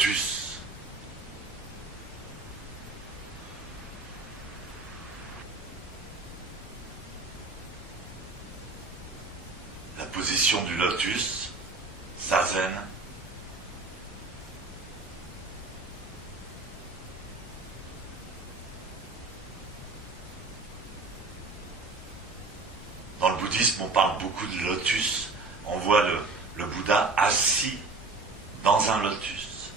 lotus. La position du lotus, zazen, dans le bouddhisme, on parle beaucoup de lotus. On voit le Bouddha assis dans un lotus,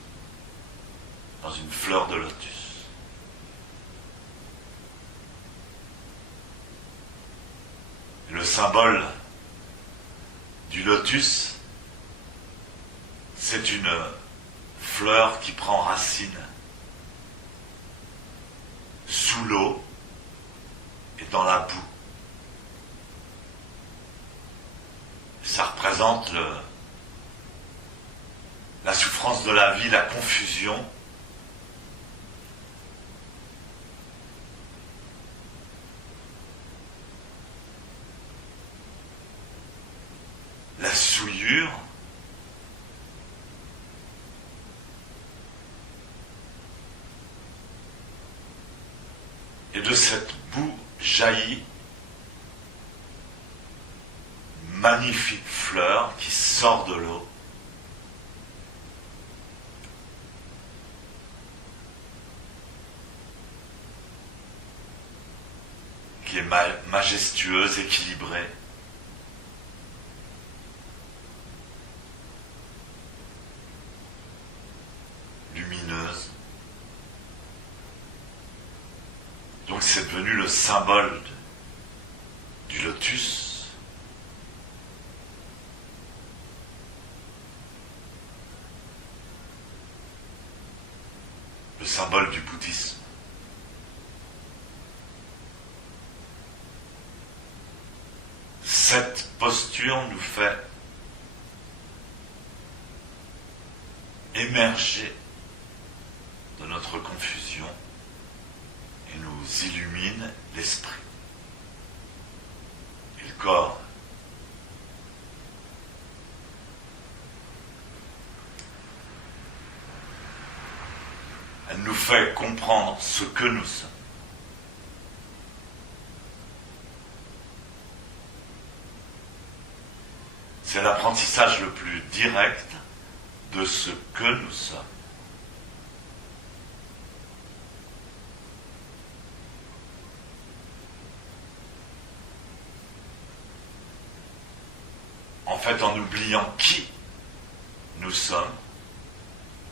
dans une fleur de lotus. Le symbole du lotus, c'est une fleur qui prend racine sous l'eau et dans la boue. Ça représente la souffrance de la vie, la confusion. La souillure. Et de cette boue jaillit magnifique fleur qui sort de l'eau, qui est majestueuse, équilibrée, lumineuse. Donc c'est devenu le symbole du lotus. Le symbole du bouddhisme. Cette posture nous fait émerger de notre confusion et nous illumine l'esprit et le corps. Elle nous fait comprendre ce que nous sommes. C'est l'apprentissage le plus direct de ce que nous sommes. En fait, en oubliant qui nous sommes,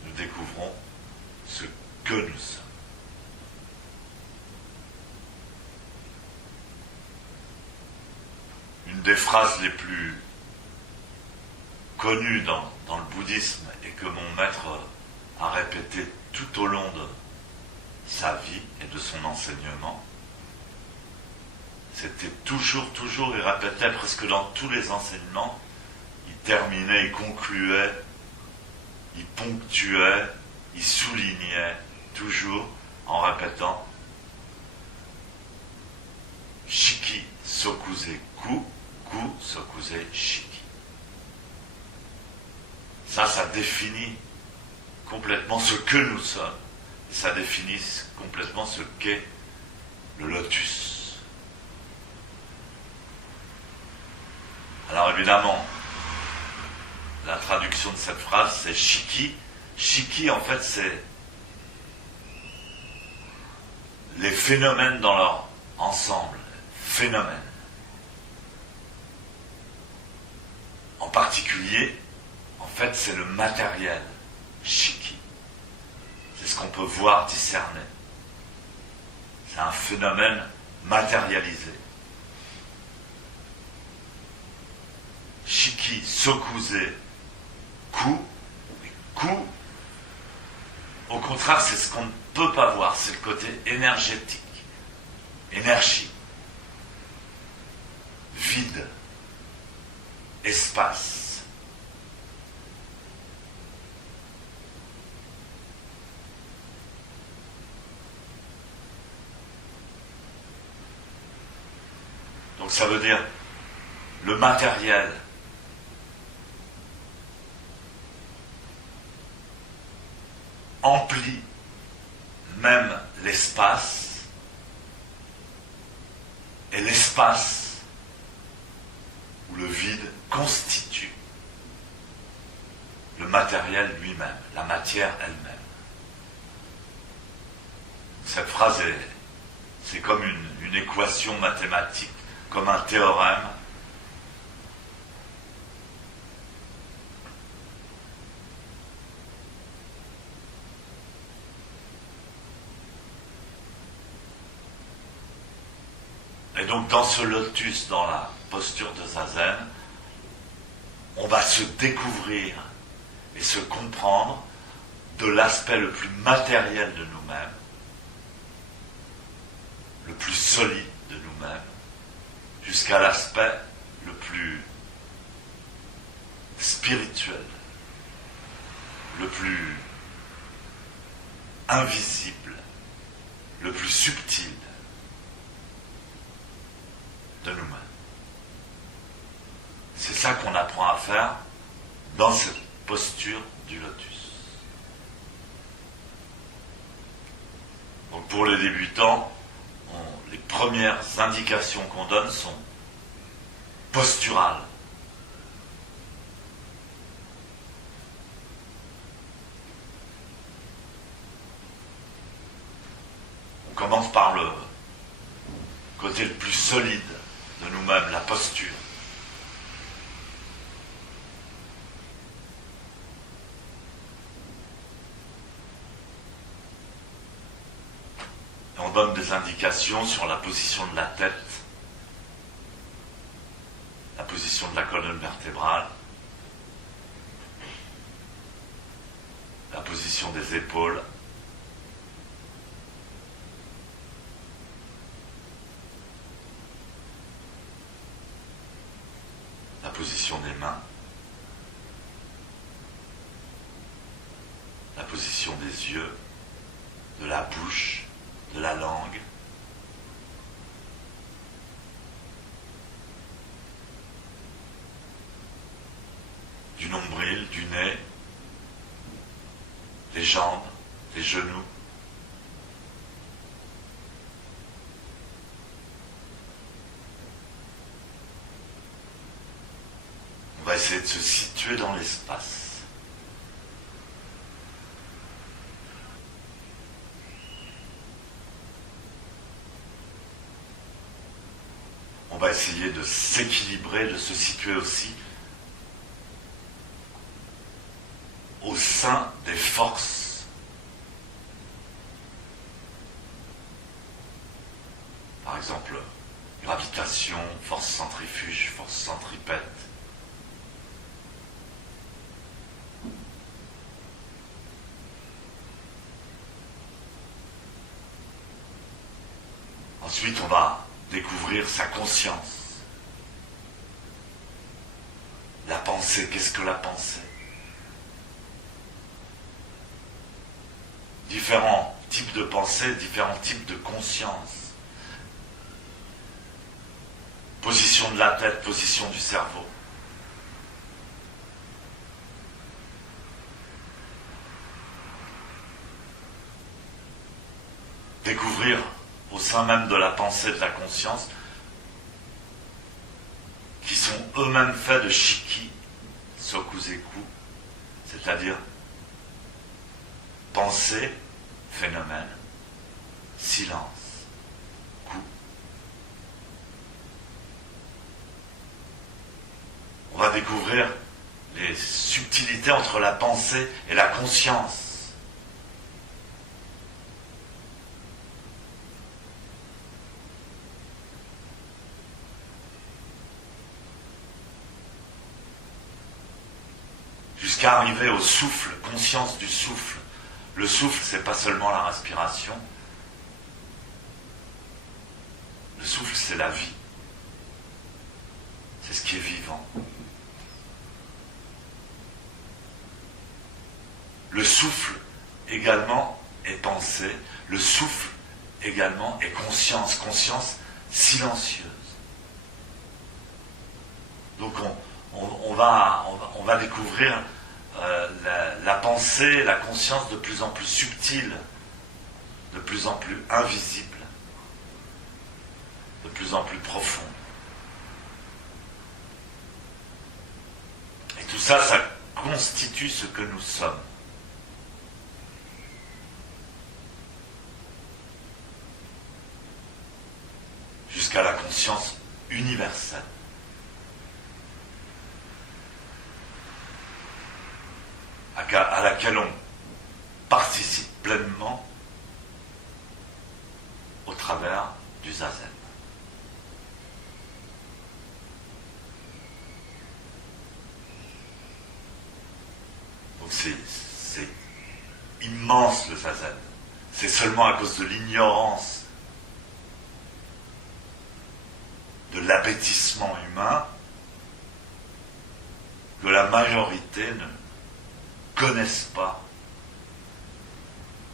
nous découvrons ce que nous sommes. Une des phrases les plus connues dans le bouddhisme et que mon maître a répété tout au long de sa vie et de son enseignement, c'était toujours, il répétait presque dans tous les enseignements, il terminait, il concluait, il ponctuait, il soulignait toujours en répétant Shiki Sokuze Ku, Ku Sokuze Shiki. Ça définit complètement ce que nous sommes, et ça définit complètement ce qu'est le lotus. Alors évidemment, la traduction de cette phrase c'est Shiki. Shiki, en fait, c'est les phénomènes dans leur ensemble. Phénomènes. En particulier, en fait, c'est le matériel. Shiki. C'est ce qu'on peut voir, discerner. C'est un phénomène matérialisé. Shiki, Sokuze, Ku. Ku, au contraire, c'est ce qu'on ne peut pas voir, c'est le côté énergétique, énergie, vide, espace. Donc ça veut dire le matériel, emplit même l'espace, et l'espace ou le vide constitue le matériel lui-même, la matière elle-même. Cette phrase c'est comme une équation mathématique, comme un théorème. Et donc dans ce lotus, dans la posture de Zazen, on va se découvrir et se comprendre de l'aspect le plus matériel de nous-mêmes, le plus solide de nous-mêmes, jusqu'à l'aspect le plus spirituel, le plus invisible, le plus subtil de nous-mêmes. C'est ça qu'on apprend à faire dans cette posture du lotus. Donc pour les débutants, les premières indications qu'on donne sont posturales. On commence par le côté le plus solide de nous-mêmes, la posture. Et on donne des indications sur la position de la tête, la position de la colonne vertébrale, la position des épaules, la position des mains, la position des yeux, de la bouche, de la langue, du nombril, du nez, des jambes, des genoux. On va essayer de se situer dans l'espace. On va essayer de s'équilibrer, de se situer aussi au sein des forces. Par exemple, gravitation, force centrifuge, force centripète. Ensuite, on va découvrir sa conscience. La pensée, qu'est-ce que la pensée? Différents types de pensée, différents types de conscience. Position de la tête, position du cerveau. Découvrir au sein même de la pensée, de la conscience, qui sont eux-mêmes faits de shiki, sokuzeku, c'est-à-dire pensée, phénomène, silence, ku. On va découvrir les subtilités entre la pensée et la conscience. Jusqu'à arriver au souffle, conscience du souffle. Le souffle, c'est pas seulement la respiration. Le souffle, c'est la vie. C'est ce qui est vivant. Le souffle également est pensée. Le souffle également est conscience. Conscience silencieuse. Donc on va découvrir la pensée, la conscience de plus en plus subtile, de plus en plus invisible, de plus en plus profonde. Et tout ça, ça constitue ce que nous sommes. Jusqu'à la conscience universelle. À laquelle on participe pleinement au travers du zazen. Donc c'est immense le zazen. C'est seulement à cause de l'ignorance, de l'appétissement humain, que la majorité ne connaissent pas,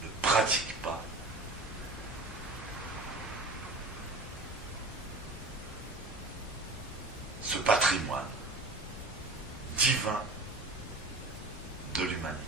ne pratiquent pas ce patrimoine divin de l'humanité.